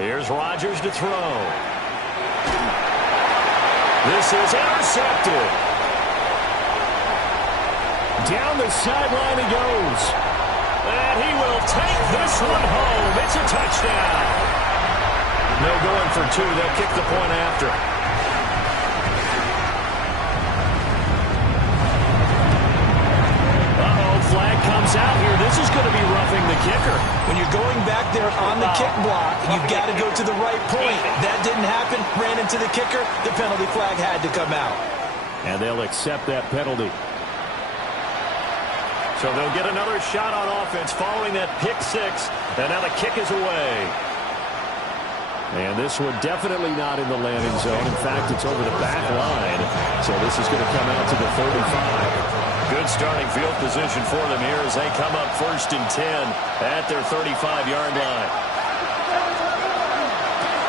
Here's Rodgers to throw. This is intercepted. Down the sideline he goes. And he will take this one home. It's a touchdown. No going for two. They'll kick the point after. Flag comes out here. This is going to be roughing the kicker. When you're going back there on the kick block, you've got to go to the right point. That didn't happen. Ran into the kicker. The penalty flag had to come out. And they'll accept that penalty. So they'll get another shot on offense following that pick six. And now the kick is away. And this one definitely not in the landing zone. In fact, it's over the back line. So this is going to come out to the 35. Good starting field position for them here as they come up 1st and 10 at their 35-yard line.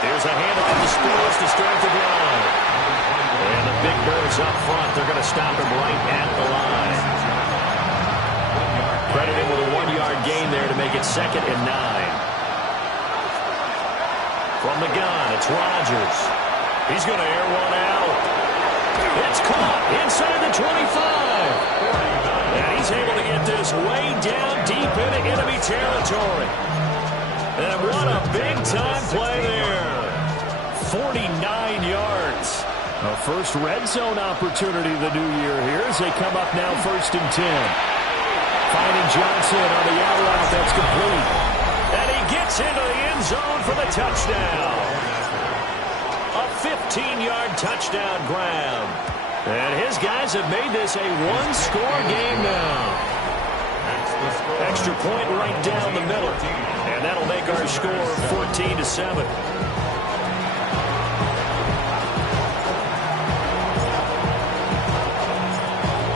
Here's a handoff to Spears to start the drive. And the big boys up front, they're going to stop him right at the line. Credit him with a 1-yard gain there to make it 2nd and 9. From the gun, it's Rodgers. He's going to air one out. It's caught inside the 25. And he's able to get this way down deep into enemy territory. And what a big-time play there. 49 yards. A first red zone opportunity the new year here as they come up now 1st and 10. Finding Johnson on the out route. That's complete. And he gets into the end zone for the touchdown. A 15-yard touchdown grab. And his guys have made this a one-score game now. Extra point right down the middle. And that'll make our score 14-7.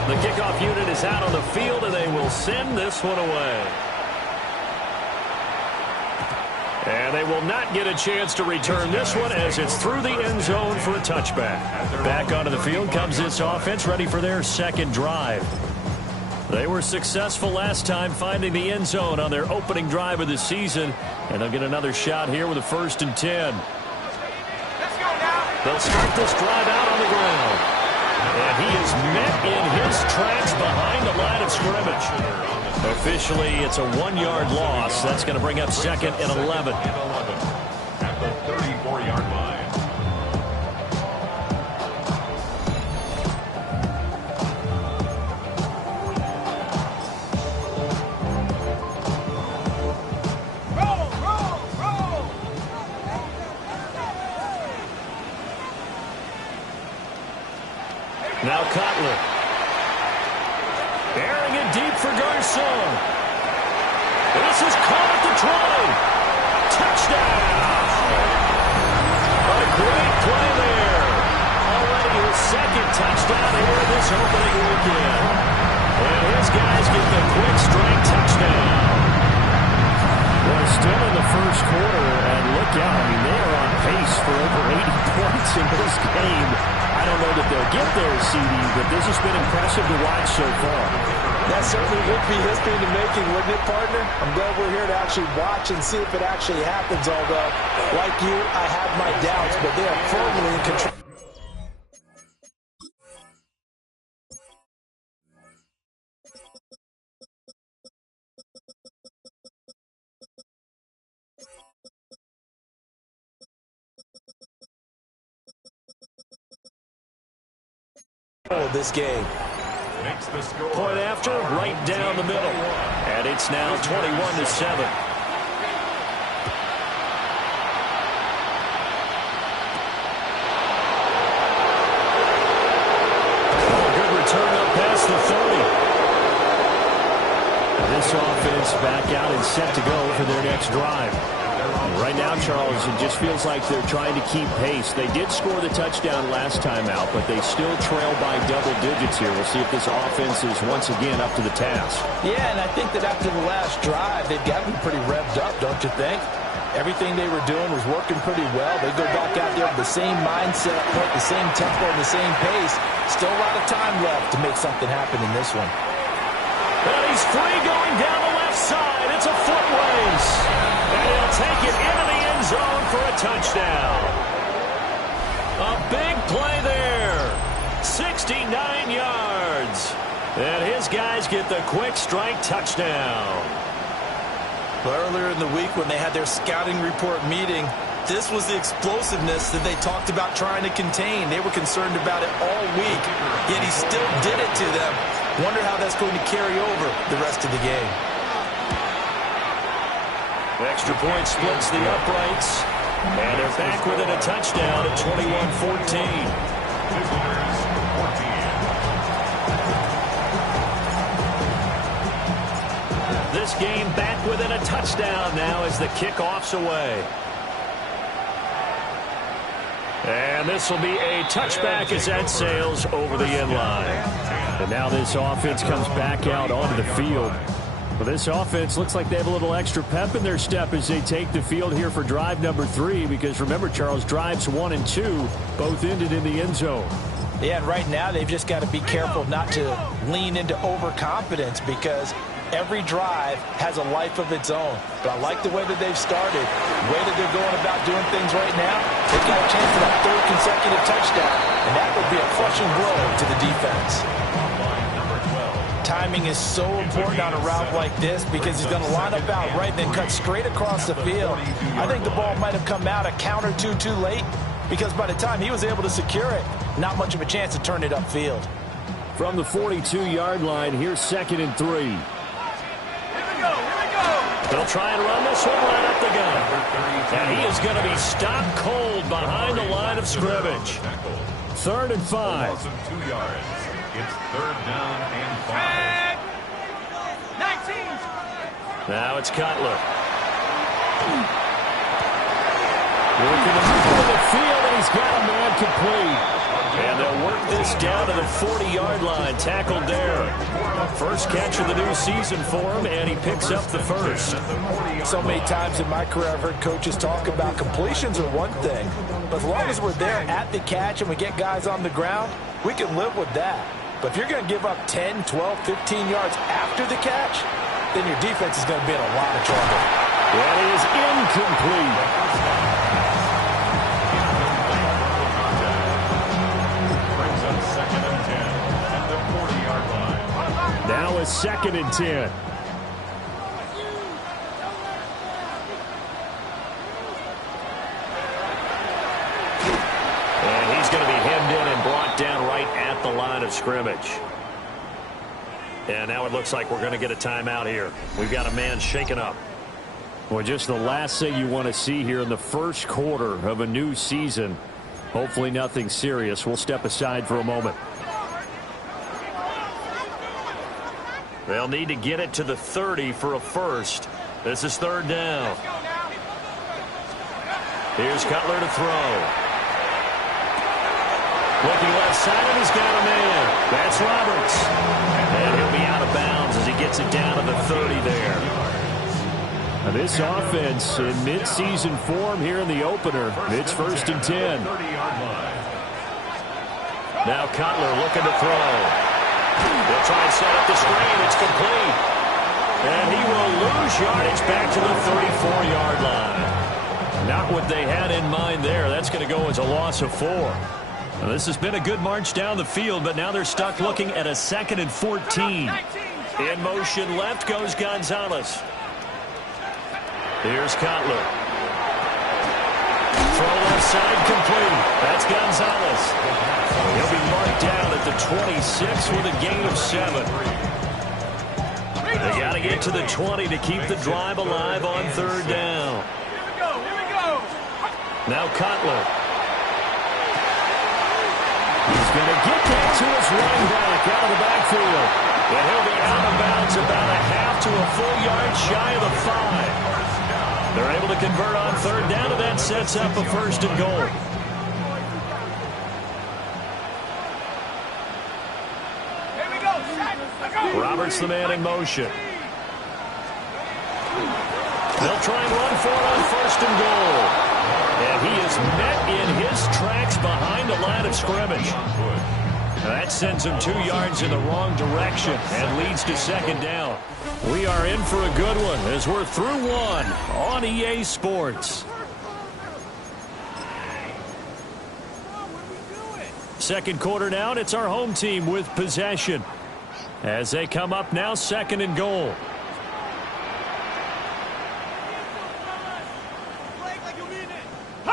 The kickoff unit is out on the field, and they will send this one away. And they will not get a chance to return this one as it's through the end zone for a touchback. Back onto the field comes this offense, ready for their second drive. They were successful last time finding the end zone on their opening drive of the season, and they'll get another shot here with a 1st and 10. They'll start this drive out on the ground. And he is met in his tracks behind the line of scrimmage. Officially, it's a 1-yard loss. That's going to bring up 2nd and 11. At the 34-yard line. Now Cutler. Airing it deep for Garcon. This is caught at the 20. Touchdown. A great play there. Already his 2nd touchdown here this opening weekend. And his guys get the quick strike touchdown. Well, still in the first quarter, and look out. I mean, they are on pace for over 80 points in this game. I don't know that they'll get there, CD, but this has been impressive to watch so far. That certainly would be history in the making, wouldn't it, partner? I'm glad we're here to actually watch and see if it actually happens, although, like you, I have my doubts, but they are firmly in control. This game. Point after, right down the middle. And it's now 21-7. Good return up past the 30. This offense back out and set to go for their next drive. Right now, Charles, it just feels like they're trying to keep pace. They did score the touchdown last time out, but they still trail by double digits here. We'll see if this offense is once again up to the task. Yeah, and I think that after the last drive, they've got to be pretty revved up, don't you think? Everything they were doing was working pretty well. They go back out there with the same mindset, the same tempo, and the same pace. Still a lot of time left to make something happen in this one. And he's free going down the left side. It's a foot race. And he'll take it into the end zone for a touchdown. A big play there. 69 yards. And his guys get the quick strike touchdown. Earlier in the week when they had their scouting report meeting, this was the explosiveness that they talked about trying to contain. They were concerned about it all week, yet he still did it to them. Wonder how that's going to carry over the rest of the game. Extra point splits the uprights, and they're back within a touchdown at 21-14. This game back within a touchdown now as the kickoff's away. And this will be a touchback as that sails over the end line. And now this offense comes back out onto the field. Well, this offense looks like they have a little extra pep in their step as they take the field here for drive number 3. Because remember, Charles, drives 1 and 2 both ended in the end zone. Yeah, and right now they've just got to be careful not to lean into overconfidence because every drive has a life of its own. But I like the way that they've started, the way that they're going about doing things right now. They've got a chance for that 3rd consecutive touchdown, and that would be a crushing blow to the defense. Timing is so important on a route like this because he's going to line up out right and then cut straight across the field. I think the ball might have come out a count or two too late because by the time he was able to secure it, not much of a chance to turn it upfield. From the 42-yard line, here's 2nd and 3. They'll try and run this one right up the gut. And he is going to be stopped cold behind the line of scrimmage. 3rd and 5. 2 yards. It's 3rd down and 5. 19. Now it's Cutler. Working the middle of the field, and he's got a man complete. And they'll work this down to the 40-yard line. Tackled there. First catch of the new season for him, and he picks up the first. So many times in my career I've heard coaches talk about completions are one thing. But as long as we're there at the catch and we get guys on the ground, we can live with that. But if you're going to give up 10, 12, 15 yards after the catch, then your defense is going to be in a lot of trouble. That is incomplete. Now a 2nd and 10. And he's going to be hemmed in and brought down right at the line of scrimmage. And now it looks like we're going to get a timeout here. We've got a man shaken up. Well, just the last thing you want to see here in the first quarter of a new season. Hopefully nothing serious. We'll step aside for a moment. They'll need to get it to the 30 for a first. This is 3rd down. Here's Cutler to throw. Looking left side, and he's got a man. That's Roberts. And he'll be out of bounds as he gets it down to the 30 there. Now this offense in midseason form here in the opener. It's 1st and 10. Now Cutler looking to throw. They'll try and set up the screen. It's complete. And he will lose yardage back to the 34-yard line. Not what they had in mind there. That's going to go as a loss of 4. Now, this has been a good march down the field, but now they're stuck looking at a 2nd and 14. In motion left goes Gonzalez. Here's Cutler. Throw left side complete. That's Gonzalez. He'll be marked down at the 26 with a gain of 7. They got to get to the 20 to keep the drive alive on 3rd down. Here we go. Now Cutler. He's going to get that to his running back out of the backfield. And he'll be out of bounds about a half to a full yard shy of the 5. They're able to convert on 3rd down, and that sets up a 1st and goal. Roberts the man in motion. They'll try and run for it on 1st and goal. And he is met in his tracks behind the line of scrimmage. That sends him 2 yards in the wrong direction and leads to second down. We are in for a good one as we're through one on EA Sports. Second quarter now, and it's our home team with possession. As they come up now, second and goal.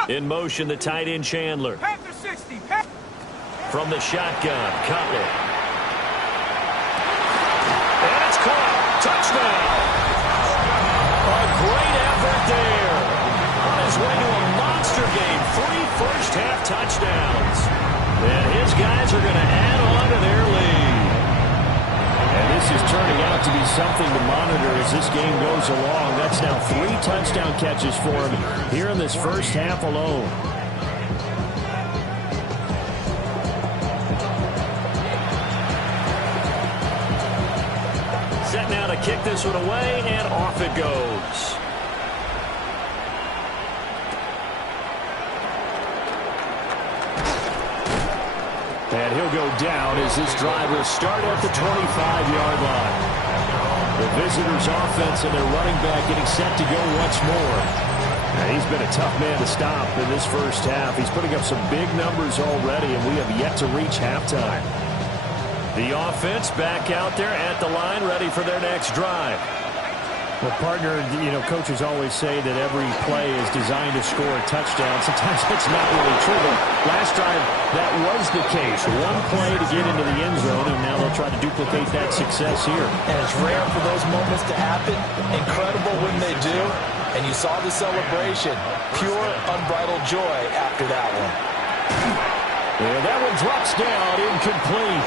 In motion, the tight end Chandler. From the shotgun, Cutler. And it's caught. Touchdown. A great effort there. On his way to a monster game. 3 first-half touchdowns. And his guys are going to add on to their lead. And this is turning out to be something to monitor as this game goes along. That's now 3 touchdown catches for him here in this first half alone. Set now to kick this one away, and off it goes. And he'll go down as this drive will start at the 25-yard line. The visitors' offense and their running back getting set to go once more. Now, he's been a tough man to stop in this first half. He's putting up some big numbers already, and we have yet to reach halftime. The offense back out there at the line, ready for their next drive. Well, partner, coaches always say that every play is designed to score a touchdown. Sometimes it's not really true. But last drive, that was the case. One play to get into the end zone, and now they'll try to duplicate that success here. And it's rare for those moments to happen. Incredible when they do. And you saw the celebration. Pure, unbridled joy after that one. Yeah, that one drops down, incomplete.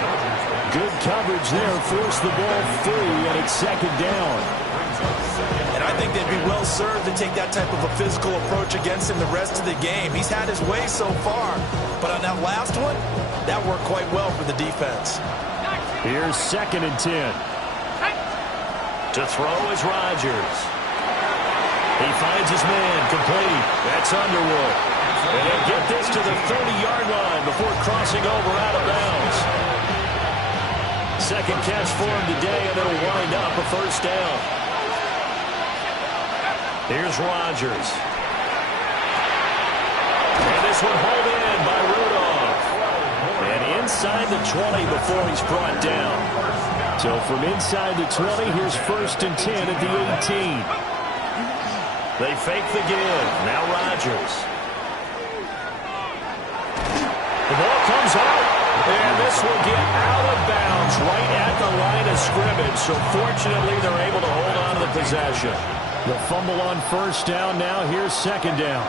Good coverage there, forced the ball free, and it's second down. And I think they'd be well served to take that type of a physical approach against him the rest of the game. He's had his way so far, but on that last one, that worked quite well for the defense. Here's second and 10. To throw is Rodgers. He finds his man, complete. That's Underwood. And he'll get this to the 30-yard line before crossing over out of bounds. Second catch for him today, and it'll wind up a first down. Here's Rodgers. And this one hauled in by Rudolph. And inside the 20 before he's brought down. So from inside the 20, here's first and 10 at the 18. They fake the give. Now Rodgers. The ball comes out. And this will get out of bounds right at the line of scrimmage. So fortunately, they're able to hold on to the possession. The fumble on first down. Now here's second down.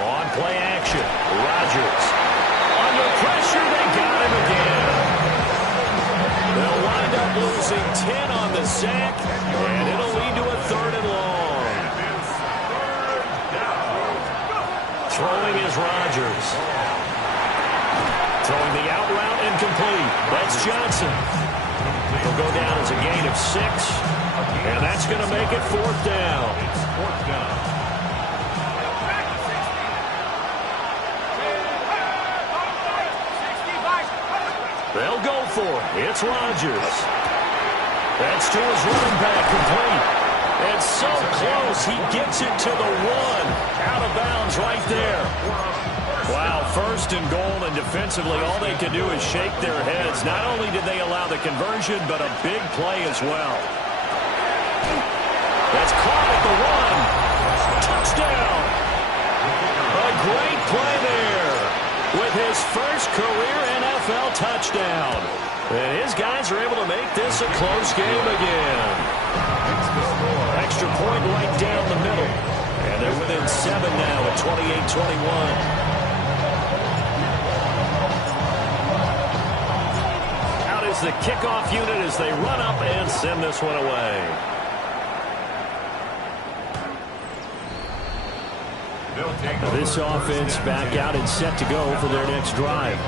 On play action. Rodgers. Under pressure, they got him again. They'll wind up losing 10 on the sack, and it'll lead to a third and long. Throwing is Rodgers. Throwing the out route incomplete. That's Johnson. He'll go down as a gain of 6. And that's going to make it fourth down. They'll go for it. It's Rodgers. That's to his running back, complete. And so close, he gets it to the 1. Out of bounds right there. Wow, first and goal, and defensively, all they can do is shake their heads. Not only did they allow the conversion, but a big play as well. That's caught at the 1. Touchdown. A great play there with his first career NFL touchdown. And his guys are able to make this a close game again. Extra point right down the middle. And they're within 7 now at 28-21. Out is the kickoff unit as they run up and send this one away. This offense back out and set to go for their next drive.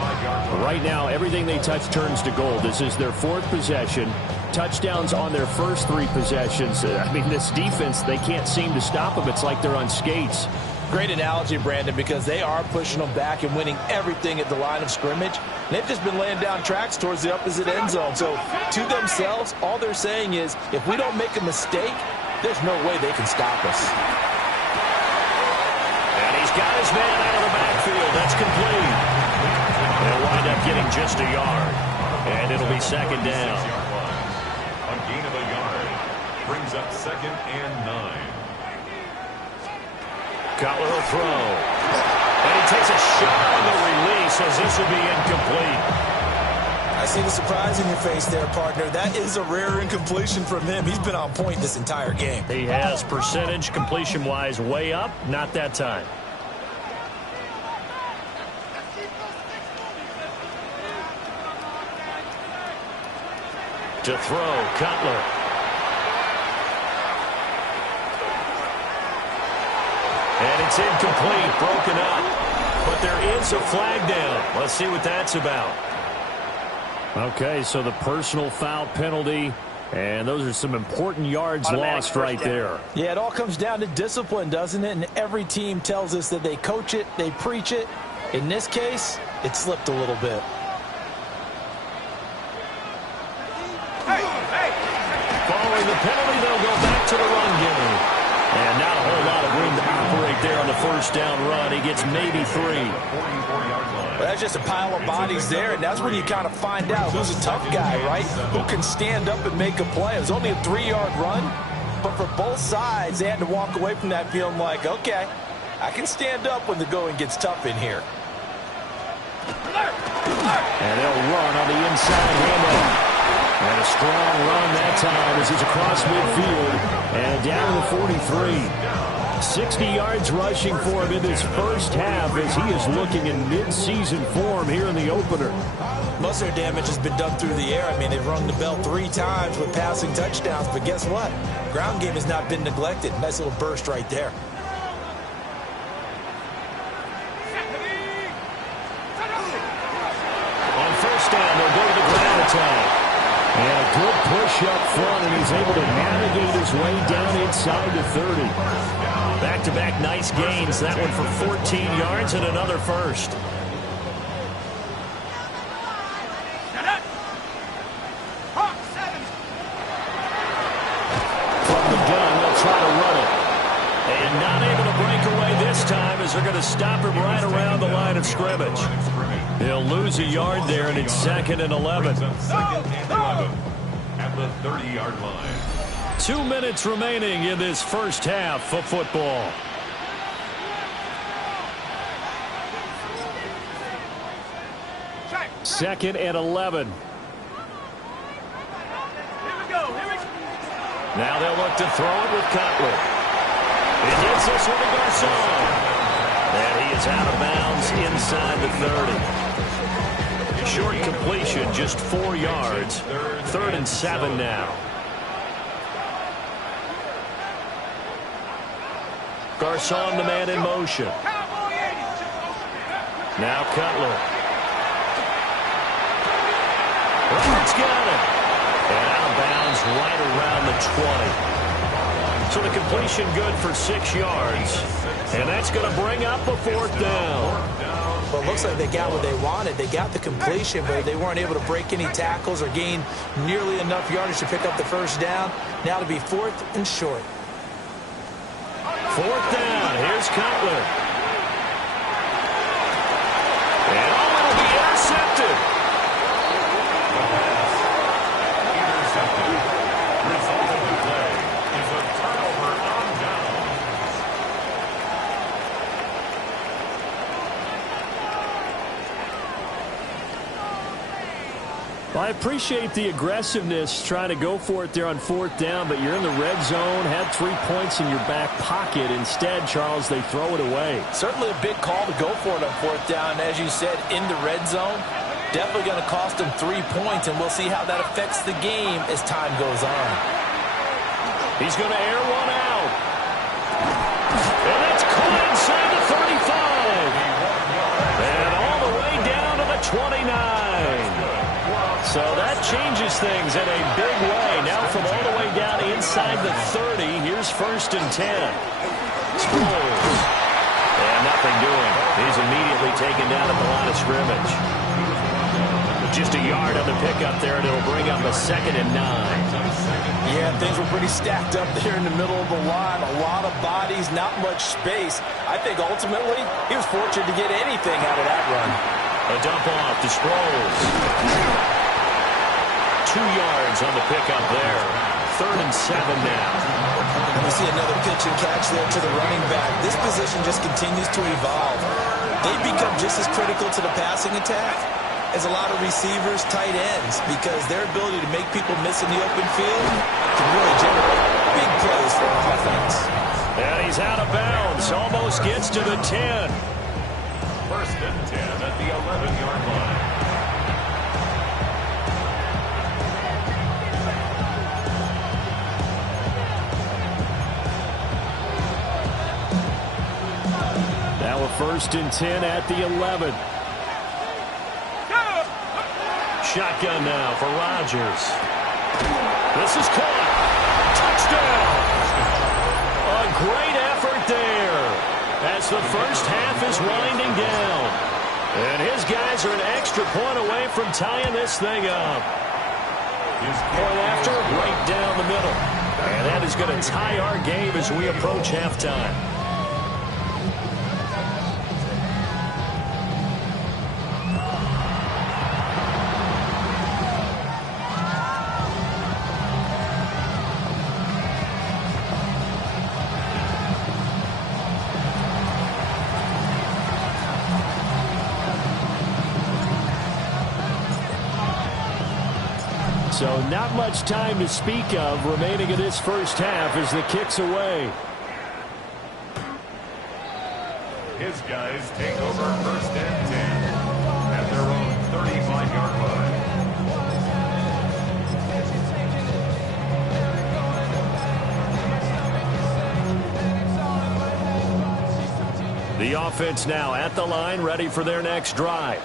Right now, everything they touch turns to gold. This is their 4th possession. Touchdowns on their first 3 possessions. I mean, this defense, they can't seem to stop them. It's like they're on skates. Great analogy, Brandon, because they are pushing them back and winning everything at the line of scrimmage. They've just been laying down tracks towards the opposite end zone. So to themselves, all they're saying is, if we don't make a mistake, there's no way they can stop us. And he's got his man out of the backfield. That's complete. They'll wind up getting just a yard. And it'll be second down. A gain of a yard brings up 2nd and 9. Cutler will throw. And he takes a shot on the release as this will be incomplete. I see the surprise in your face there, partner. That is a rare incompletion from him. He's been on point this entire game. He has percentage completion-wise way up. Not that time. To throw, Cutler. And it's incomplete, broken up. But there is a flag down. Let's see what that's about. Okay, so the personal foul penalty, and those are some important yards lost right there. Yeah, it all comes down to discipline, doesn't it? And every team tells us that they coach it, they preach it. In this case, it slipped a little bit. Following the penalty, they'll go back to the run game. And not a whole lot of room to operate there on the first down run. He gets maybe 3. Well, that's just a pile of bodies there, and that's when you kind of find out who's a tough guy, right? Who can stand up and make a play. It was only a 3-yard run, but for both sides, they had to walk away from that feeling like, okay, I can stand up when the going gets tough in here. And they'll run on the inside handoff. And a strong run that time as he's across midfield and down to the 43. 60 yards rushing for him in this first half as he is looking in mid-season form here in the opener. Most of their damage has been done through the air. I mean, they've rung the bell 3 times with passing touchdowns, but guess what? Ground game has not been neglected. Nice little burst right there. On first down, they'll go to the ground attack. And a good push up front, and he's able to navigate his way down inside the 30. Back-to-back nice gains. That one for 14 yards and another first. From the gun, they'll try to run it. And not able to break away this time as they're going to stop him right around the line of scrimmage. He'll lose a yard there, and it's 2nd and 11. 2nd and 11 at the 30-yard line. 2 minutes remaining in this first half of football. Second and 11. Now they'll look to throw it with Cutler. He gets this one to Garcon. And he is out of bounds inside the 30. Short completion, just 4 yards. 3rd and 7 now. Garcon, the man in motion. Now Cutler. Roberts got it. And out of bounds right around the 20. So the completion good for 6 yards. And that's going to bring up a 4th down. Well, it looks like they got what they wanted. They got the completion, but they weren't able to break any tackles or gain nearly enough yardage to pick up the first down. Now to be 4th and short. 4th down. Here's Cutler. And it'll be intercepted. Intercepted. Result of the play is a turnover on downs. Well, I appreciate the aggressiveness trying to go for it there on 4th down, but you're in the red zone, had 3 points in your back pocket. Instead, Charles, they throw it away. Certainly a big call to go for it on 4th down. As you said, in the red zone, definitely going to cost them 3 points, and we'll see how that affects the game as time goes on. He's going to air one out. And that's caught inside the 35. And all the way down to the 29. So that changes things in a big way. Now from all the way down inside the 30, here's 1st and 10. Sproles. nothing doing. He's immediately taken down at the line of scrimmage. Just a yard on the pickup there, and it'll bring up a 2nd and 9. Yeah, things were pretty stacked up there in the middle of the line. A lot of bodies, not much space. I think ultimately he was fortunate to get anything out of that run. A dump off to Sproles. 2 yards on the pickup there. 3rd and 7 now. And we see another pitch and catch there to the running back. This position just continues to evolve. They've become just as critical to the passing attack as a lot of receivers, tight ends, because their ability to make people miss in the open field can really generate big plays for our offense. And he's out of bounds. Almost gets to the 10. 1st and 10 at the 11-yard line. Now a 1st and 10 at the 11. Shotgun now for Rodgers. This is caught. Touchdown. A great effort there as the first half is winding down. And his guys are an extra point away from tying this thing up. Point after, right down the middle. And that is going to tie our game as we approach halftime. So not much time to speak of remaining in this first half as the kick's away. His guys take over 1st and 10 at their own 35-yard line. The offense now at the line, ready for their next drive.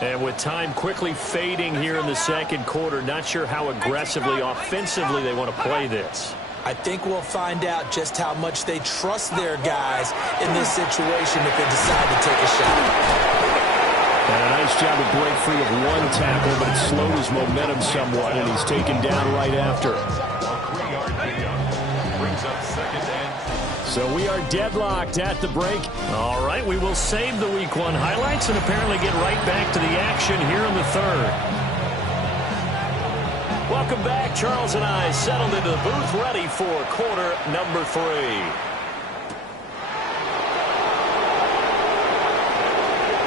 And with time quickly fading here in the 2nd quarter, not sure how aggressively, offensively they want to play this. I think we'll find out just how much they trust their guys in this situation if they decide to take a shot. And a nice job to break free of 1 tackle, but it slowed his momentum somewhat, and he's taken down right after. A 3-yard pickup brings up 2nd and. So we are deadlocked at the break. All right, we will save the Week 1 highlights and apparently get right back to the action here in the 3rd. Welcome back. Charles and I settled into the booth ready for quarter number 3.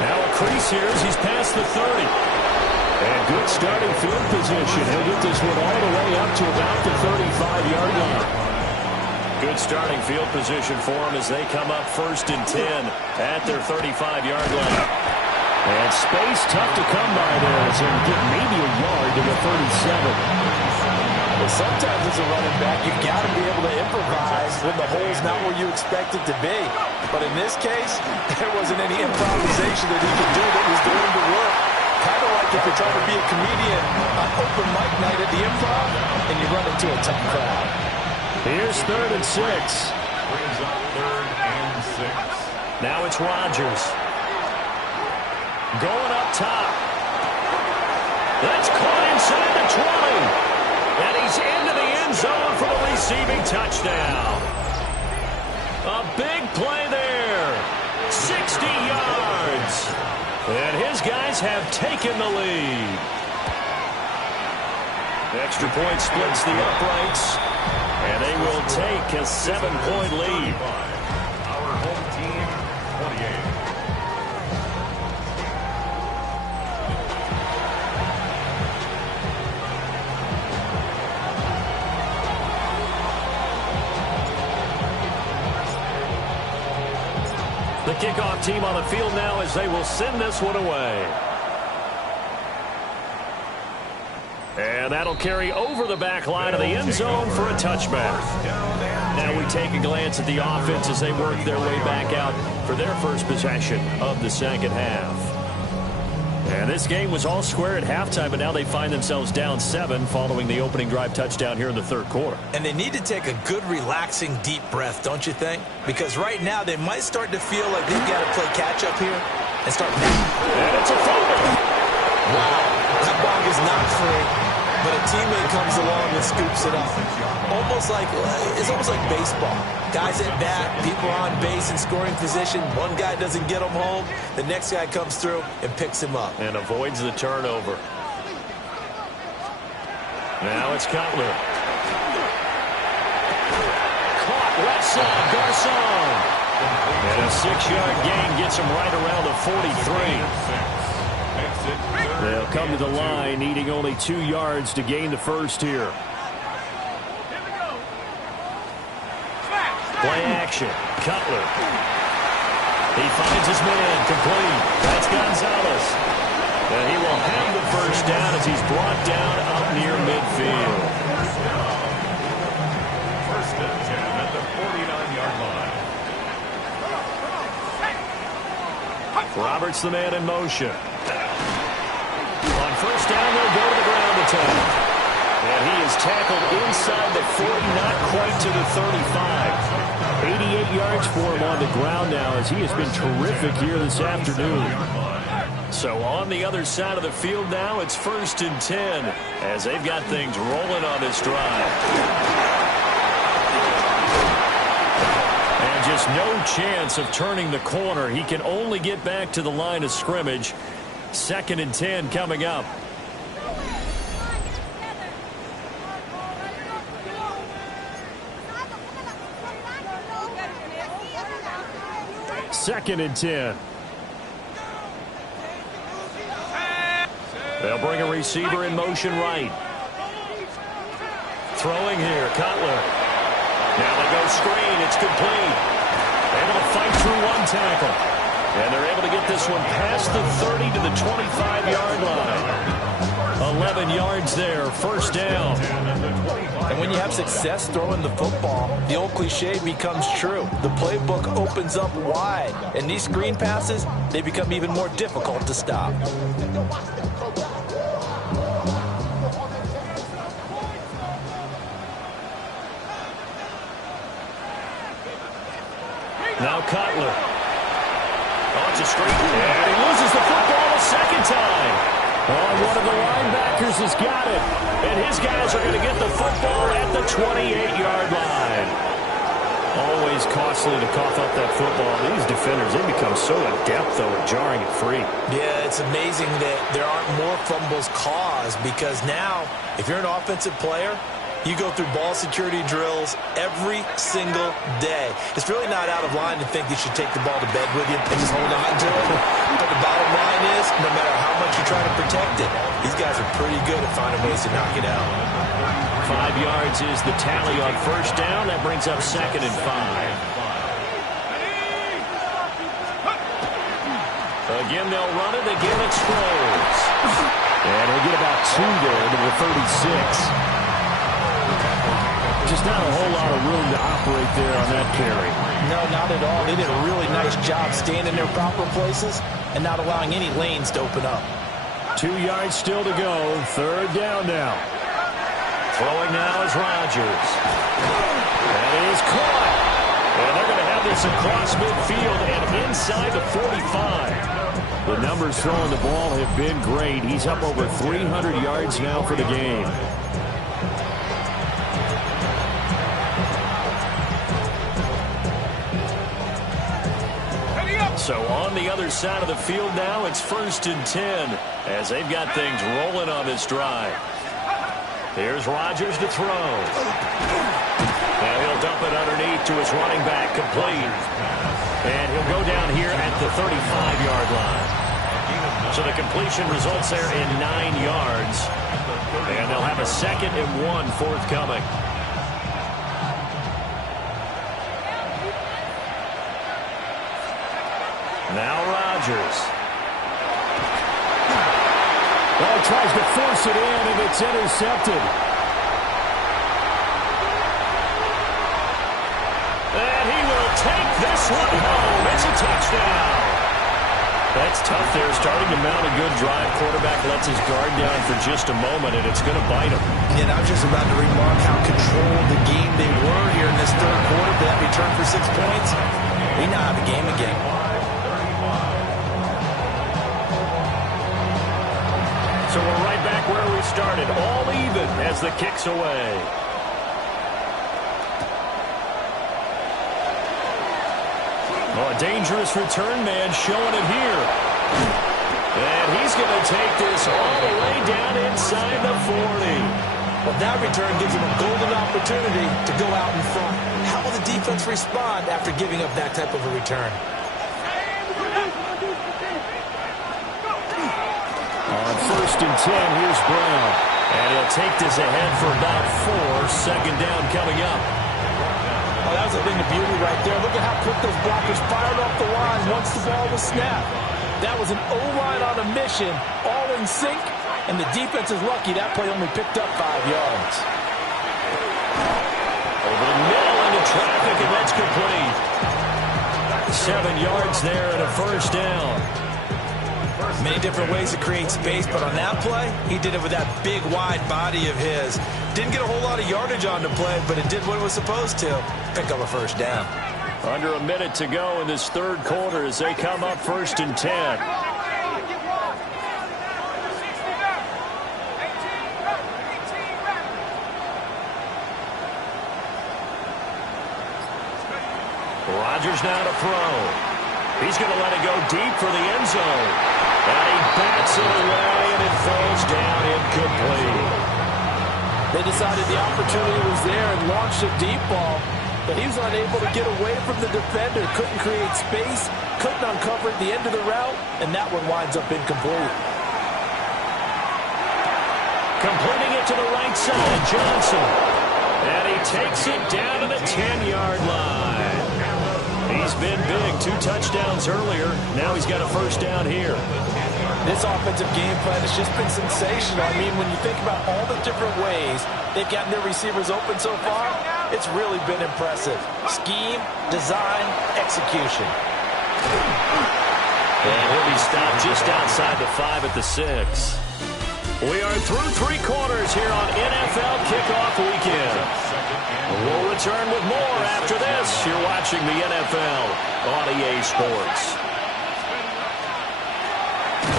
Now a crease here as he's past the 30. And good starting field position. He'll get this one all the way up to about the 35-yard line. Good starting field position for them as they come up 1st and 10 at their 35-yard line. And space tough to come by there as he'll get maybe a yard to the 37. Well, sometimes as a running back, you've got to be able to improvise when the hole's not where you expect it to be. But in this case, there wasn't any improvisation that he could do that was doing the work. Kind of like if you're trying to be a comedian on open mic night at the Improv and you run into a tough crowd. Here's 3rd and 6. Brings up 3rd and 6. Now it's Rodgers. Going up top. That's caught inside the 20. And he's into the end zone for the receiving touchdown. A big play there. 60 yards. And his guys have taken the lead. Extra point splits the uprights. And they will take a 7-point lead. Our home team, 28. The kickoff team on the field now as they will send this one away. And that'll carry over the back line of the end zone for a touchback. Now we take a glance at the offense as they work their way back out for their first possession of the 2nd half. And And this game was all square at halftime, but now they find themselves down 7 following the opening drive touchdown here in the third quarter. And they need to take a good, relaxing, deep breath, don't you think? Because right now they might start to feel like they've got to play catch-up here and start... And it's a fumble. Wow, that ball is not free, but a teammate comes along and scoops it up. It's almost like baseball. Guys at bat, people are on base in scoring position. One guy doesn't get him home. The next guy comes through and picks him up. And avoids the turnover. Now it's Cutler. Caught left side, Garcon. And a 6-yard gain gets him right around the 43. They'll come to the line, needing only 2 yards to gain the first here. Play action. Cutler. He finds his man. Complete. That's Gonzalez. And he will have the first down as he's brought down up near midfield. First and 10 at the 49-yard line. Roberts the man in motion. On first down, they'll go to the ground attack. And he is tackled inside the 40, not quite to the 35. 88 yards for him on the ground now as he has been terrific here this afternoon. So on the other side of the field now, it's first and 10 as they've got things rolling on this drive. And just no chance of turning the corner. He can only get back to the line of scrimmage. Second and 10 coming up. Second and 10. They'll bring a receiver in motion right. Throwing here, Cutler. Now they go screen. It's complete. Able to fight through one tackle. And they're able to get this one past the 30 to the 25-yard line. 11 yards there, first down. And when you have success throwing the football, the old cliche becomes true. The playbook opens up wide. And these screen passes, they become even more difficult to stop. Now Cutler. Oh, it's a screen. And he loses the football a second time. Oh, one of the linebackers has got it. And his guys are going to get the football at the 28-yard line. Always costly to cough up that football. These defenders, they become so adept, though, at jarring it free. Yeah, it's amazing that there aren't more fumbles caused because now, if you're an offensive player, you go through ball security drills every single day. It's really not out of line to think you should take the ball to bed with you and just hold on to it. But the bottom line is, no matter how much you try to protect it, these guys are pretty good at finding ways to knock it out. 5 yards is the tally on first down. That brings up second and 5. Again, they'll run it. Again, it's Sproles. And he'll get about 2 there to the 36. Just not a whole lot of room to operate there on that carry. No, not at all. They did a really nice job staying in their proper places and not allowing any lanes to open up. 2 yards still to go. Third down now. Throwing now is Rodgers. That is caught. And they're going to have this across midfield and inside the 45. The numbers throwing the ball have been great. He's up over 300 yards now for the game. So on the other side of the field now, it's first and 10 as they've got things rolling on this drive. Here's Rodgers to throw. Now he'll dump it underneath to his running back, complete. And he'll go down here at the 35-yard line. So the completion results there in 9 yards. And they'll have a 2nd and 1 forthcoming. Now Rodgers. Well, tries to force it in, and it's intercepted. And he will take this one home. It's a touchdown. That's tough there, starting to mount a good drive. Quarterback lets his guard down for just a moment, and it's going to bite him. And I was just about to remark how controlled the game they were here in this third quarter. That return for 6 points. We now have a game again. So we're right back where we started, all even as the kick's away. Oh, a dangerous return man showing it here. And he's going to take this all the way down inside the 40. Well, that return gives him a golden opportunity to go out in front. How will the defense respond after giving up that type of a return? On 1st and 10, here's Brown. And he'll take this ahead for about 4. Second down coming up. Oh, that was a thing of beauty right there. Look at how quick those blockers fired off the line once the ball was snapped. That was an O-line on a mission, all in sync, and the defense is lucky that play only picked up 5 yards. Over the middle into traffic, and that's complete. 7 yards there and a first down. Many different ways to create space, but on that play, he did it with that big, wide body of his. Didn't get a whole lot of yardage on the play, but it did what it was supposed to. Pick up a first down. Under a minute to go in this third quarter as they come up 1st and 10. Rodgers now to throw. He's going to let it go deep for the end zone. And he bats it away, and it falls down incomplete. They decided the opportunity was there and launched a deep ball, but he was unable to get away from the defender, couldn't create space, couldn't uncover the end of the route, and that one winds up incomplete. Completing it to the right side, Johnson. And he takes it down to the 10-yard line. He's been big, 2 touchdowns earlier. Now he's got a first down here. This offensive game plan has just been sensational. I mean, when you think about all the different ways they've gotten their receivers open so far, it's really been impressive. Scheme, design, execution. And he'll be stopped just outside the 5 at the 6. We are through 3 quarters here on NFL Kickoff Weekend. We'll return with more after this. You're watching the NFL on EA Sports.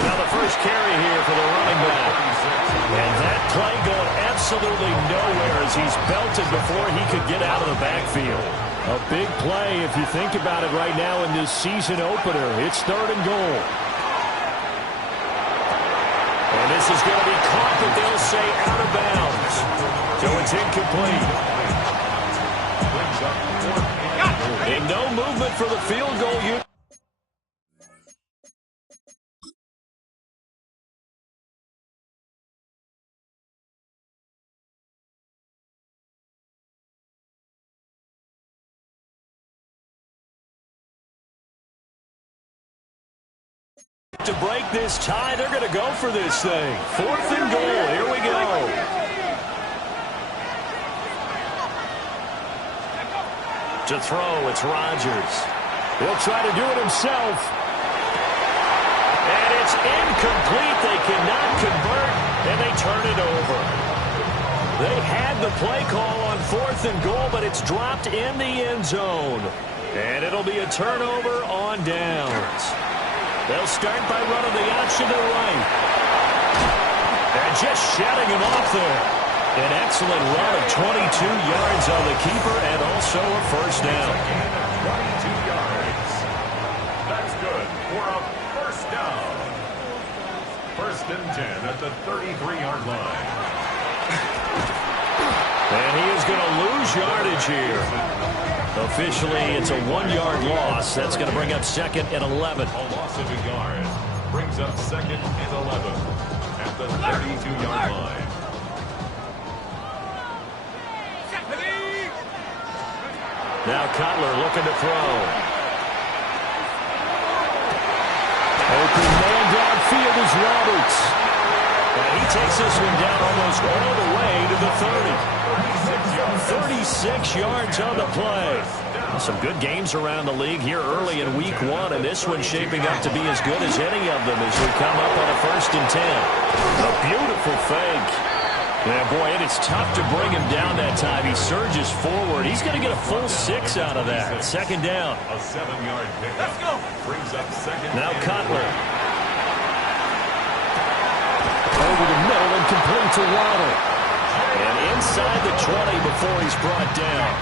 Now the first carry here for the running back. And that play going absolutely nowhere as he's belted before he could get out of the backfield. A big play if you think about it right now in this season opener. It's 3rd and goal. And this is going to be caught, but they'll say out of bounds. So it's incomplete. And no movement for the field goal unit. To break this tie, they're going to go for this thing. 4th and goal. Here we go. To throw, it's Rodgers. He'll try to do it himself. And it's incomplete. They cannot convert, and they turn it over. They had the play call on 4th and goal, but it's dropped in the end zone. And it'll be a turnover on downs. They'll start by running the option to right. And just shutting him off there. An excellent run of 22 yards on the keeper and also a first down. 22 yards. That's good for a first down. 1st and 10 at the 33-yard line. And he is going to lose yardage here. Officially, it's a 1-yard loss. That's going to bring up 2nd and 11. A loss of a yard brings up 2nd and 11 at the 32-yard line. Now Cutler looking to throw. Open man downfield is Roberts. And he takes this one down almost all the way to the 30. 36 yards on the play. Some good games around the league here early in week 1, and this one's shaping up to be as good as any of them as we come up on a 1st and 10. A beautiful fake. Yeah, boy, and it's tough to bring him down that time. He surges forward. He's going to get a full 6 out of that. 2nd down. A 7-yard pickup. Let's go. Brings up 2nd. Now Cutler. Over the middle and complete to Waddle. And inside the 20 before he's brought down.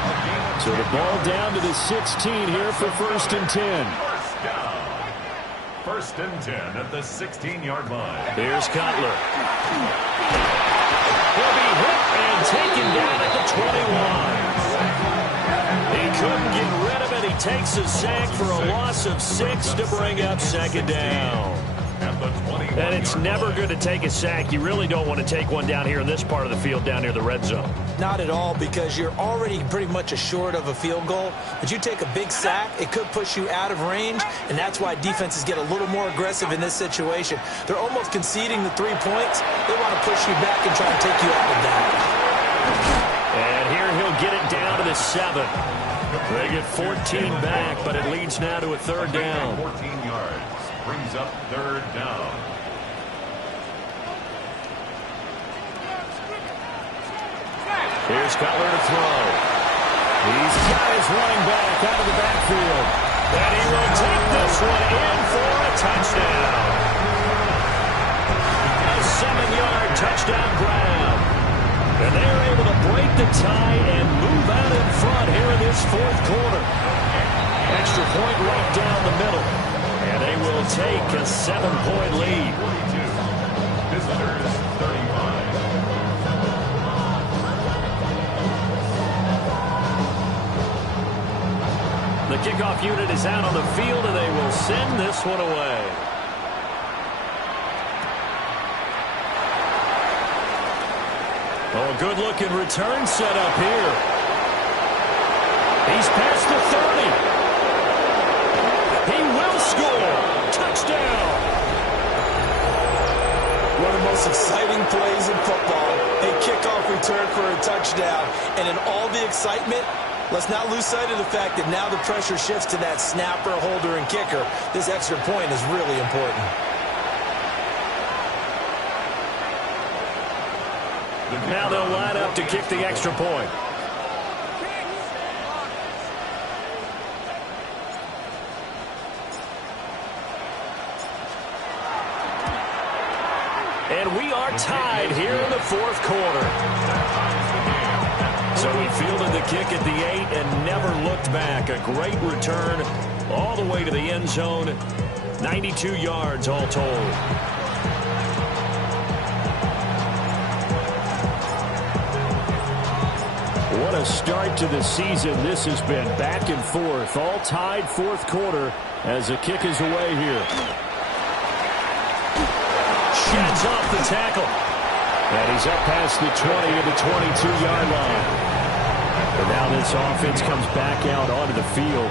So the ball down to the 16 here for 1st and 10. First down. 1st and 10 at the 16-yard line. Here's Cutler. He'll be hit and taken down at the 21. He couldn't get rid of it. He takes a sack for a loss of 6 to bring up 2nd down. And it's never good to take a sack. You really don't want to take one down here in this part of the field down near the red zone. Not at all, because you're already pretty much assured of a field goal. But you take a big sack, it could push you out of range, and that's why defenses get a little more aggressive in this situation. They're almost conceding the 3 points. They want to push you back and try to take you out of that. And here he'll get it down to the 7. They get 14 back, but it leads now to a 3rd down. 14 yards. Brings up 3rd down. Here's Cutler to throw. He's got his running back out of the backfield. And he will take this one in for a touchdown. A 7-yard touchdown grab. And they are able to break the tie and move out in front here in this 4th quarter. Extra point right down the middle. And they will take a 7-point lead. 42. Visitors 35. The kickoff unit is out on the field, and they will send this one away. Oh, a good-looking return set up here. He's past the 30. He will score. Touchdown. One of the most exciting plays in football. A kickoff return for a touchdown. And in all the excitement, let's not lose sight of the fact that now the pressure shifts to that snapper, holder, and kicker. This extra point is really important. Now they'll line up to kick the extra point. And we are tied here in the 4th quarter. So he fielded the kick at the 8 and never looked back. A great return all the way to the end zone. 92 yards all told. What a start to the season this has been. Back and forth, all tied 4th quarter as the kick is away here. Sheds off the tackle. And he's up past the 20 to the 22-yard line. And now this offense comes back out onto the field.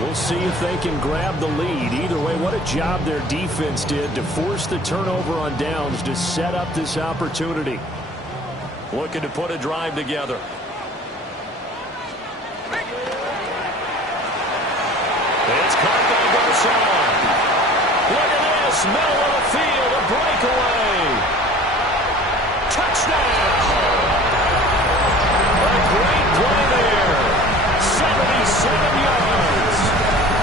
We'll see if they can grab the lead. Either way, what a job their defense did to force the turnover on downs to set up this opportunity. Looking to put a drive together. It's caught by Garcon. Look at this, middle of the field, a breakaway. Touchdown. A great play there. 77 yards.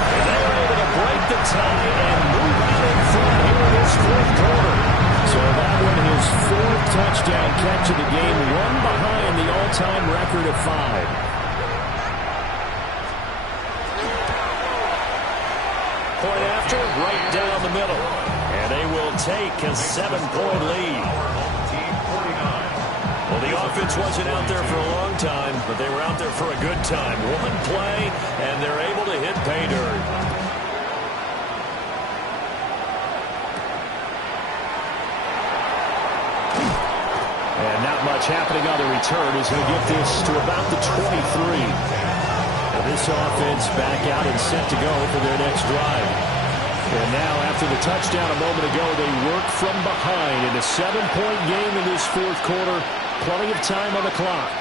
And they were able to break the tie and move out in front here in this 4th quarter. So that one, his 4th touchdown catch of the game, one behind the all-time record of 5. Point after, right down the middle. And they will take a 7-point lead. Well, the offense wasn't out there for a long time, but they were out there for a good time. One play, and they're able to hit pay dirt. And not much happening on the return. He's going to get this to about the 23. This offense back out and set to go for their next drive. And now, after the touchdown a moment ago, they work from behind in a 7-point game in this fourth quarter. Plenty of time on the clock.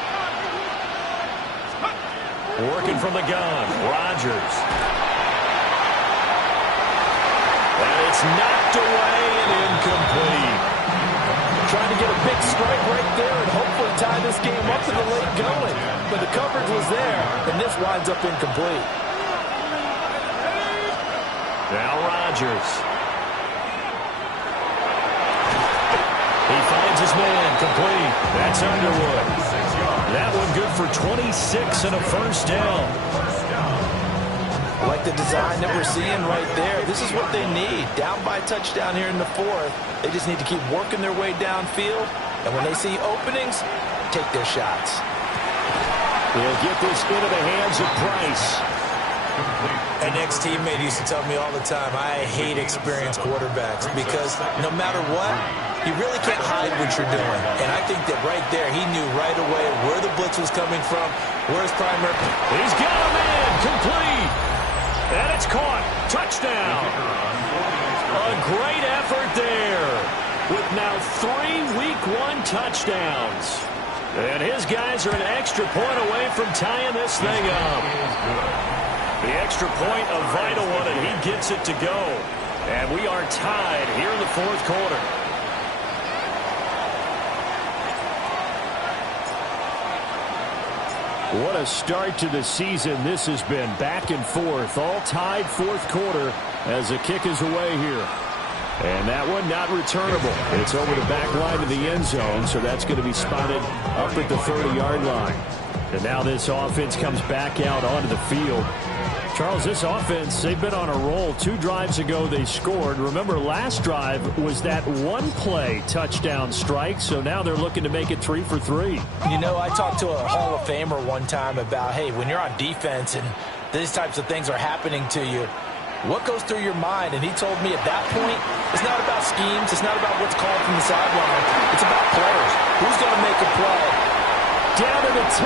Working from the gun, Rodgers. And it's knocked away and incomplete. Trying to get a big strike right there and hopefully tie this game up to the late going. But the coverage was there, and this winds up incomplete. Now Rodgers. He finds his man, complete. That's Underwood. That one good for 26 and a first down. I like the design that we're seeing right there. This is what they need. Down by a touchdown here in the fourth. They just need to keep working their way downfield. And when they see openings, take their shots. They'll get this into the hands of Price. An ex-teammate used to tell me all the time, I hate experienced quarterbacks because no matter what, you really can't hide what you're doing. And I think that right there, he knew right away where the blitz was coming from, where his primary... He's got a man, complete. And it's caught. Touchdown. A great effort there with now 3 Week 1 touchdowns. And his guys are an extra point away from tying this thing up. The extra point, a vital one, and he gets it to go. And we are tied here in the fourth quarter. What a start to the season this has been. Back and forth, all tied fourth quarter as the kick is away here. And that one not returnable. It's over the back line of the end zone, so that's going to be spotted up at the 30-yard line. And now this offense comes back out onto the field. Charles, this offense, they've been on a roll. 2 drives ago they scored. Remember, last drive was that one-play touchdown strike, so now they're looking to make it 3 for 3. You know, I talked to a Hall of Famer one time about, hey, when you're on defense and these types of things are happening to you, what goes through your mind? And he told me at that point, it's not about schemes. It's not about what's called from the sideline. It's about players. Who's going to make a play? Down to the 10.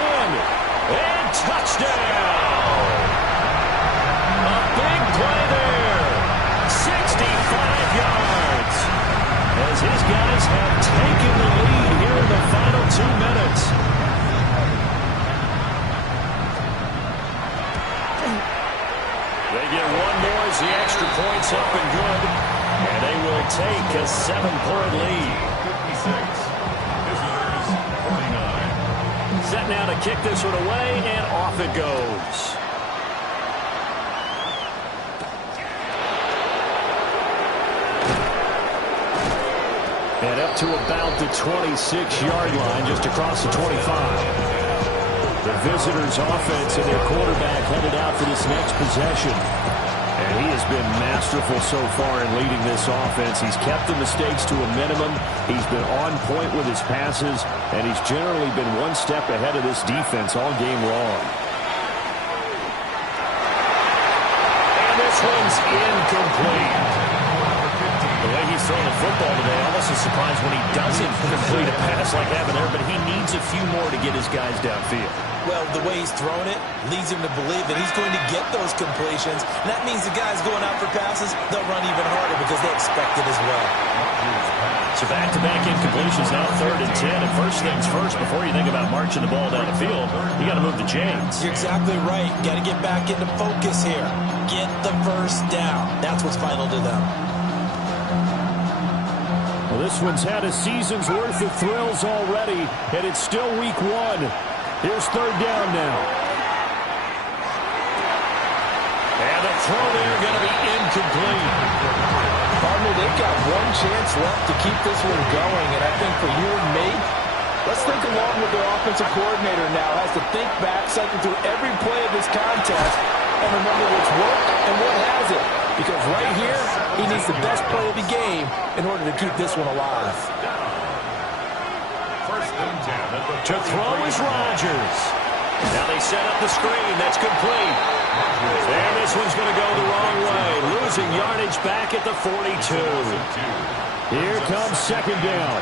And touchdown. A big play there. 65 yards. As his guys have taken the lead here in the final 2 minutes. They get one more as the extra point's up and good. And they will take a 7-point lead. 56. Visitors, 49. Set now to kick this one away, and off it goes. And up to about the 26-yard line, just across the 25. The visitors' offense and their quarterback headed out for this next possession. And he has been masterful so far in leading this offense. He's kept the mistakes to a minimum. He's been on point with his passes, and he's generally been one step ahead of this defense all game long. And this one's incomplete. The way he's throwing the football today, almost a surprise when he doesn't complete a pass like that there, but he needs a few more to get his guys downfield. Well, the way he's thrown it leads him to believe that he's going to get those completions. And that means the guys going out for passes, they'll run even harder because they expect it as well. So back-to-back incompletions, now 3rd and 10. And first things first, before you think about marching the ball down the field, you got to move the chains. You're exactly right. Got to get back into focus here. Get the first down. That's what's vital to them. Well, this one's had a season's worth of thrills already, and it's still week 1. Here's 3rd down now. And the throw there going to be incomplete. Partner, they've got one chance left to keep this one going, and I think for you and me, let's think along with their offensive coordinator now. Has to think back, cycle through every play of this contest, and remember what's worked and what hasn't. Because right here, he needs the best play of the game in order to keep this one alive. To throw is Rodgers. Now they set up the screen. That's complete. And this one's going to go the wrong way. Losing yardage back at the 42. Here comes 2nd down.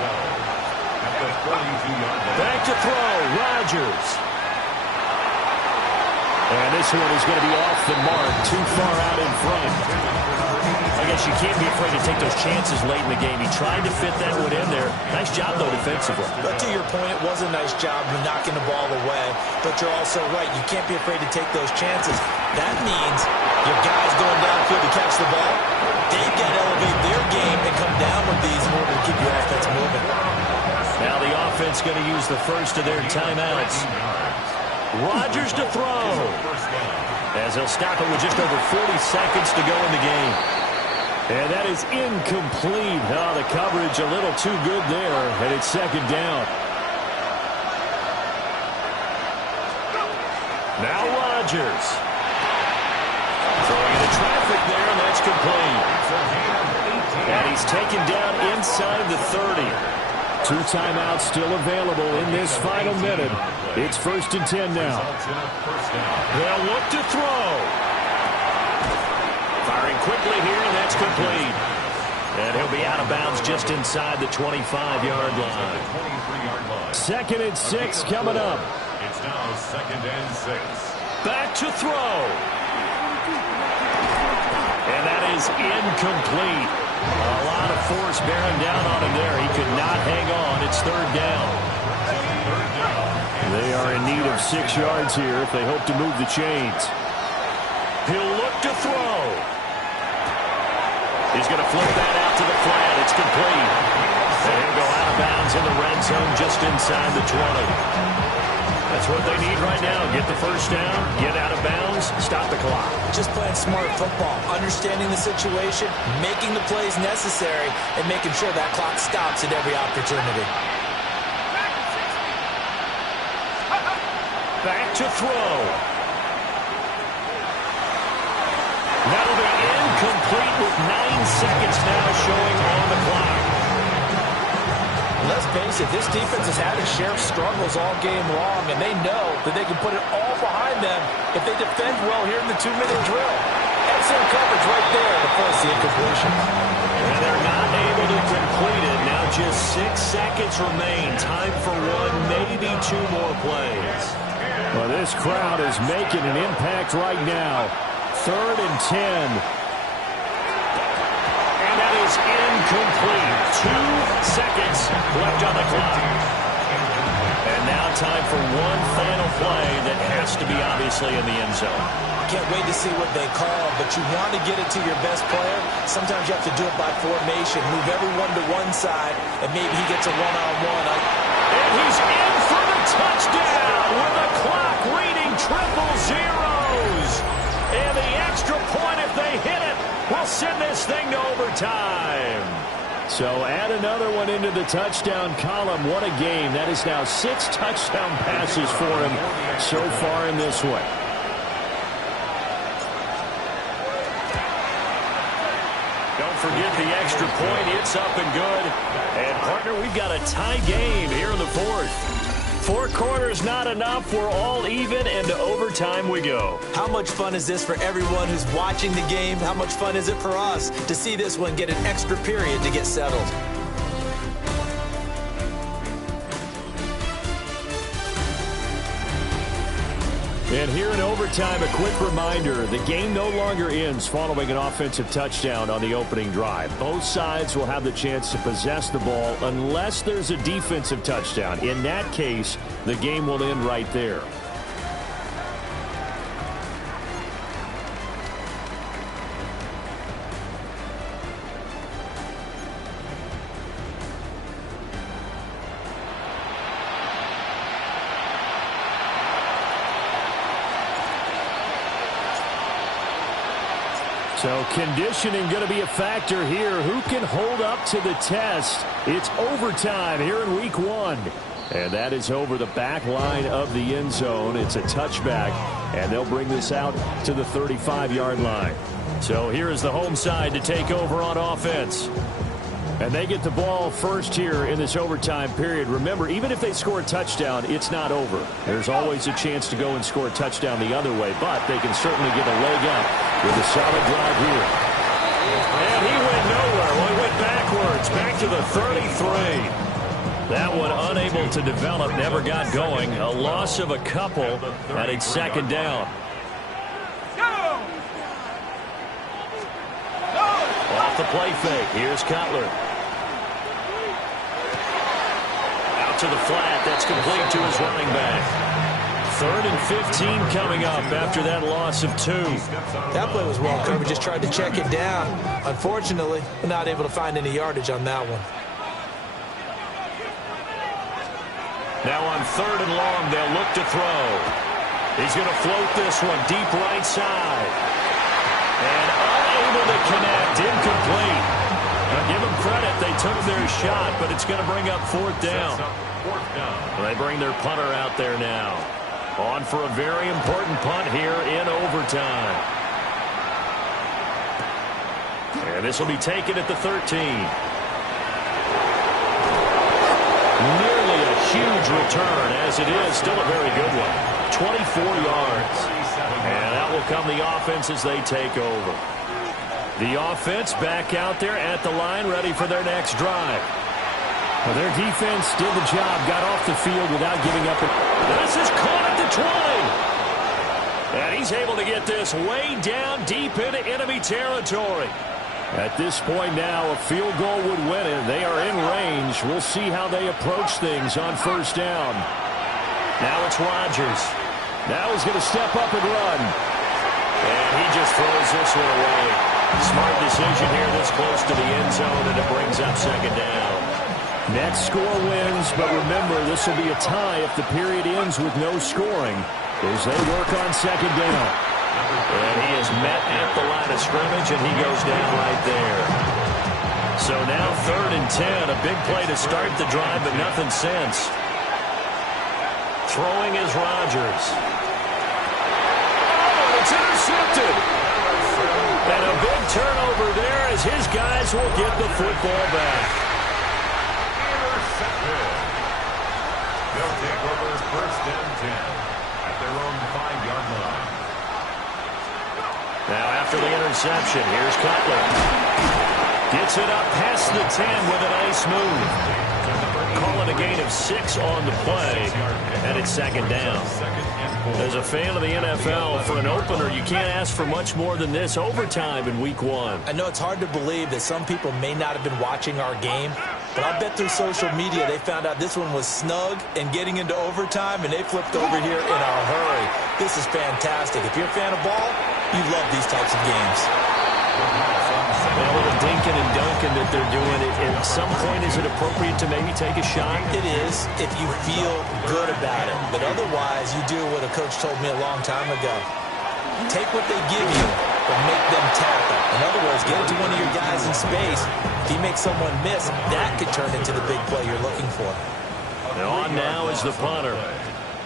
Back to throw. Rodgers. And this one is going to be off the mark, too far out in front. I guess you can't be afraid to take those chances late in the game. He tried to fit that one in there. Nice job, though, defensively. But to your point, it was a nice job of knocking the ball away. But you're also right. You can't be afraid to take those chances. That means your guys going downfield to catch the ball, they've got to elevate their game and come down with these in order to keep your offense moving. Now the offense going to use the first of their timeouts. Rodgers to throw. As they'll stop it with just over 40 seconds to go in the game. And that is incomplete. Oh, the coverage a little too good there, and it's second down. Now Rodgers. Throwing into traffic there, and that's complete. And he's taken down inside the 30. 2 timeouts still available in this final minute. It's 1st and 10 now. They'll look to throw. Firing quickly here, and that's complete. And he'll be out of bounds just inside the 25-yard line. 2nd and 6 coming up. It's now 2nd and 6. Back to throw. And that is incomplete. A lot of force bearing down on him there. He could not hang on. It's 3rd down. They are in need of 6 yards here if they hope to move the chains. He'll look to throw. He's going to flip that out to the flat. It's complete. And he'll go out of bounds in the red zone just inside the 20. That's what they need right now. Get the first down, get out of bounds, stop the clock. Just playing smart football, understanding the situation, making the plays necessary, and making sure that clock stops at every opportunity. Back to throw. That'll be incomplete with 9 seconds now showing on the clock. Let's face it, this defense has had its share of struggles all game long, and they know that they can put it all behind them if they defend well here in the 2-minute drill. Excellent coverage right there to force the incompletion. And they're not able to complete it. Now just 6 seconds remain. Time for one, maybe 2 more plays. Well, this crowd is making an impact right now. 3rd and 10. And that is incomplete. 2 seconds left on the clock. And now time for one final play that has to be obviously in the end zone. Can't wait to see what they call, but you want to get it to your best player. Sometimes you have to do it by formation. Move everyone to one side, and maybe he gets a one-on-one. And he's in for the touchdown with the clock reading triple zeros. And the extra point, if they hit it, will send this thing to overtime. So add another one into the touchdown column. What a game. That is now 6 touchdown passes for him so far in this one. Don't forget the extra point. It's up and good. And, partner, we've got a tie game here in the 4th. 4 quarters not enough. We're all even, and to overtime we go. How much fun is this for everyone who's watching the game? How much fun is it for us to see this one get an extra period to get settled? And here in overtime, a quick reminder, the game no longer ends following an offensive touchdown on the opening drive. Both sides will have the chance to possess the ball unless there's a defensive touchdown. In that case, the game will end right there. So conditioning going to be a factor here. Who can hold up to the test? It's overtime here in week 1. And that is over the back line of the end zone. It's a touchback, and they'll bring this out to the 35-yard line. So here is the home side to take over on offense. And they get the ball first here in this overtime period. Remember, even if they score a touchdown, it's not over. There's always a chance to go and score a touchdown the other way, but they can certainly get a leg up with a solid drive here. And he went nowhere. Well, he went backwards, back to the 33. That one unable to develop, never got going. A loss of a couple, and it's 2nd down. off the play fake. Here's Cutler. Out to the flat. That's complete to his running back. 3rd and 15 coming up after that loss of 2. That play was well covered. Just tried to check it down. Unfortunately, we're not able to find any yardage on that one. Now on 3rd and long, they'll look to throw. He's going to float this one deep right side. And unable to connect. Incomplete. Now give them credit. They took their shot, but it's going to bring up 4th down. They bring their punter out there now. On for a very important punt here in overtime. And this will be taken at the 13. Nearly a huge return, as it is still a very good one. 24 yards. And that will come the offense as they take over. The offense back out there at the line, ready for their next drive. Well, their defense did the job, got off the field without giving up. This is caught at the 20. And he's able to get this way down deep into enemy territory. At this point now, a field goal would win it. They are in range. We'll see how they approach things on 1st down. Now it's Rodgers. Now he's going to step up and run. And he just throws this one away. Smart decision here this close to the end zone, and it brings up 2nd down. Next score wins, but remember, this will be a tie if the period ends with no scoring as they work on 2nd down. And he is met at the line of scrimmage, and he goes down right there. So now 3rd and 10, a big play to start the drive, but nothing since. Throwing is Rodgers. Oh, it's intercepted. And a big turnover there as his guys will get the football back. They'll take over 1st and 10 at their own 5-yard line. Now after the interception, here's Cutler. Gets it up past the 10 with a nice move. Calling a gain of 6 on the play, and it's 2nd down. As a fan of the NFL, for an opener, you can't ask for much more than this. Overtime in Week 1. I know it's hard to believe that some people may not have been watching our game, but I bet through social media they found out this one was snug and getting into overtime, and they flipped over here in a hurry. This is fantastic. If you're a fan of ball, you love these types of games. A little dinking and dunking that they're doing. At some point, is it appropriate to maybe take a shot? It is, if you feel good about it. But otherwise, you do what a coach told me a long time ago. Take what they give you, but make them tackle. In other words, get it to one of your guys in space. If you make someone miss, that could turn into the big play you're looking for. And on now is the punter,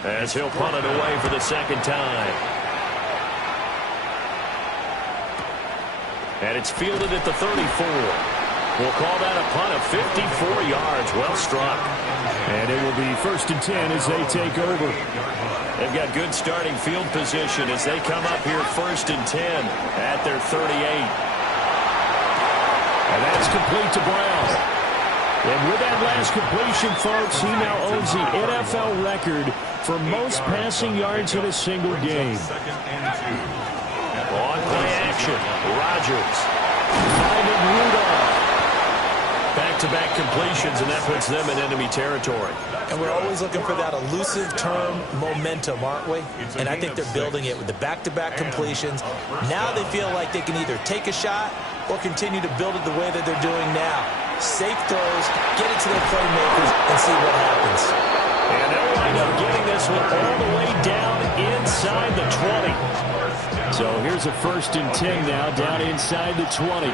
as he'll punt it away for the 2nd time. And it's fielded at the 34. We'll call that a punt of 54 yards. Well struck. And it will be 1st and 10 as they take over. They've got good starting field position as they come up here 1st and 10 at their 38. And that's complete to Brown. And with that last completion, folks, he now owns the NFL record for most passing yards in a single game. On play action, Rodgers finding Rudolph. Back-to-back completions, and that puts them in enemy territory. And we're always looking for that elusive term momentum, aren't we? And I think they're building it with the back-to-back completions. Now they feel like they can either take a shot or continue to build it the way that they're doing now. Safe throws, get it to their playmakers, and see what happens. And they'll wind up getting this one all the way down inside the 20. So here's a 1st and 10 now, down inside the 20.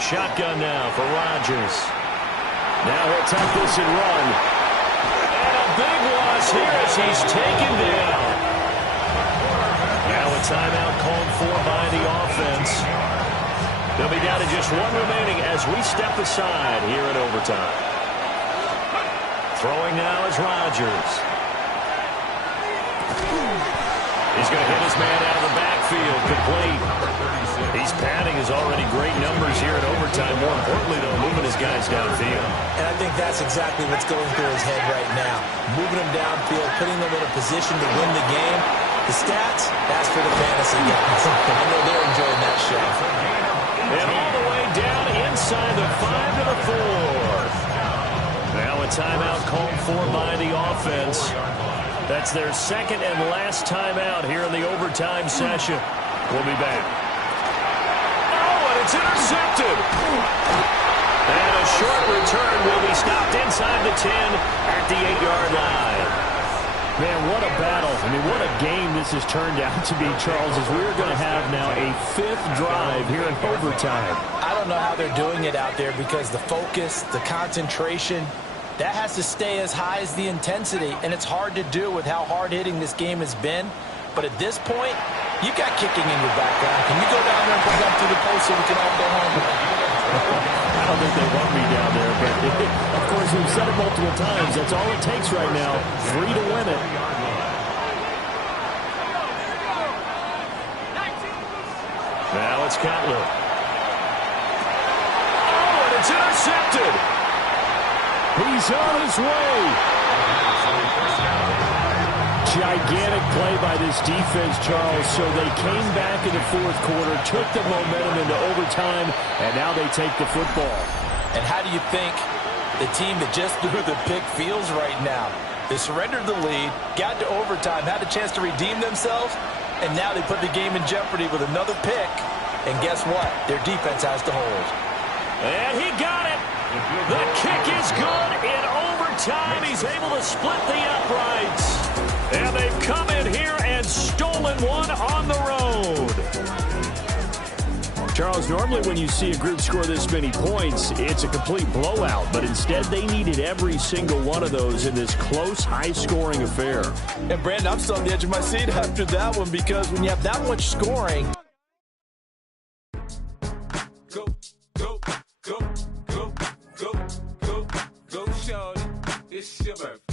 Shotgun now for Rodgers. Now he'll tuck this and run. And a big loss here as he's taken down. Now a timeout called for by the offense. They'll be down to just one remaining as we step aside here in overtime. Throwing now is Rodgers. He's going to hit his man out of the backfield, complete. He's padding his already great numbers here in overtime. More importantly, though, moving his guys downfield. And I think that's exactly what's going through his head right now. Moving them downfield, putting them in a position to win the game. The stats, that's for the fantasy guys. I know they're enjoying that show. And all the way down inside the 5 to the 4. Now a timeout called for by the offense. That's their second and last timeout here in the overtime session. We'll be back. Oh, and it's intercepted. And a short return will be stopped inside the 10 at the 8-yard line. Man, what a battle. I mean, what a game this has turned out to be, Charles, as we're going to have now a 5th drive here in overtime. I don't know how they're doing it out there because the focus, the concentration, that has to stay as high as the intensity, and it's hard to do with how hard-hitting this game has been. But at this point, you've got kicking in your background. Can you go down there and put that through the post so we can all go home? I don't think they want me down there, but of course we've said it multiple times. That's all it takes right now. 3 to win it. Now it's Cutler. Oh, and it's intercepted. He's on his way. Gigantic play by this defense, Charles. So they came back in the 4th quarter, took the momentum into overtime, and now they take the football. And how do you think the team that just threw the pick feels right now? They surrendered the lead, got to overtime, had a chance to redeem themselves, and now they put the game in jeopardy with another pick. And guess what? Their defense has to hold. And he got it. The kick is good in overtime. He's able to split the uprights. And they've come in here and stolen one on the road. Charles, normally when you see a group score this many points, it's a complete blowout. But instead, they needed every single one of those in this close, high-scoring affair. And, Brandon, I'm still on the edge of my seat after that one because when you have that much scoring, go, go, go, go, go, go, go, shorty. It's your birthday.